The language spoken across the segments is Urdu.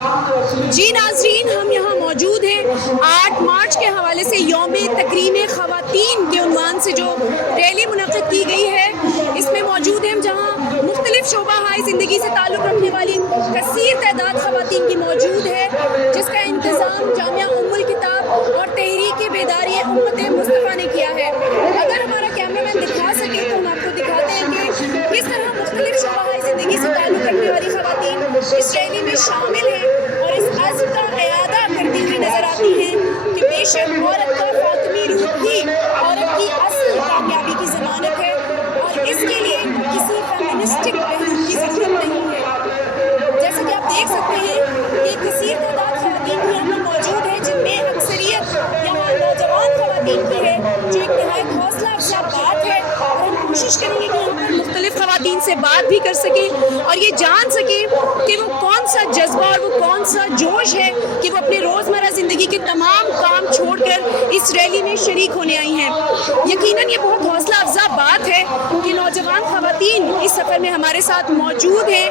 جی ناظرین، ہم یہاں موجود ہیں 8 مارچ کے حوالے سے یوم تکریم خواتین کے عنوان سے جو ریلی منعقد کی گئی ہے، اس میں موجود ہیں جہاں مختلف شعبہ ہائے زندگی سے تعلق رکھنے والی کثیر تعداد خواتین کی موجود ہے، جس کا انتظام جامعہ ام الکتاب اور تحریک بیداری امت مصطفیٰ نے کیا ہے۔ اگر ہمارا کیمرہ مین دکھا سکے تو ہم آپ کو دکھاتے ہیں کہ کس طرح مختلف شعبہ ہائے زندگی سے تعلق رکھنے والی خواتین اس ریلی میں شامل ہیں اور اس عزم کا اعادہ کرتی ہوئی نظر آتی ہیں کہ بے شک عورت کا فاطمی روح ہی عورت کی اصل کامیابی کی ضمانت ہے اور اس کے لیے کسی فیمنسٹک پہلو کی ضرورت نہیں ہے۔ جیسا کہ آپ دیکھ سکتے ہیں کہ کثیر تعداد خواتین بھی یہاں موجود ہیں، جن میں اکثریت یہاں نوجوان خواتین کی ہے، جو ایک نہایت حوصلہ افزا بات ہے، اور ہم کوشش کریں گے کہ یہاں پر مختلف خواتین سے بات بھی کر سکیں اور یہ جان سکیں کہ وہ کون سا جذبہ اور وہ کون سا جوش ہے کہ وہ اپنے روزمرہ زندگی کے تمام کام چھوڑ کر اس ریلی میں شریک ہونے آئی ہیں۔ یقیناً یہ بہت حوصلہ افزا بات ہے کہ نوجوان خواتین اس سفر میں ہمارے ساتھ موجود ہیں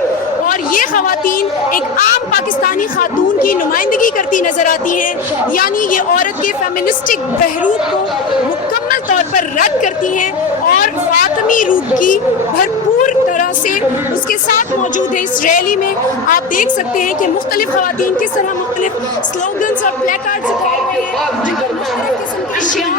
اور یہ خواتین ایک عام پاکستانی خاتون کی نمائندگی کرتی نظر آتی ہیں، یعنی یہ عورت کے فیمنسٹک بہروپ کو مکمل طور پر رد کرتی ہیں اور فاطمی روح کی بھرپور طرح سے اس کے ساتھ موجود ہے۔ اس ریلی میں آپ دیکھ سکتے ہیں کہ مختلف خواتین کس طرح مختلف سلوگنز اور پلیکارڈز اٹھائے ہوئے ہیں، جن پر مختلف قسم کے شعار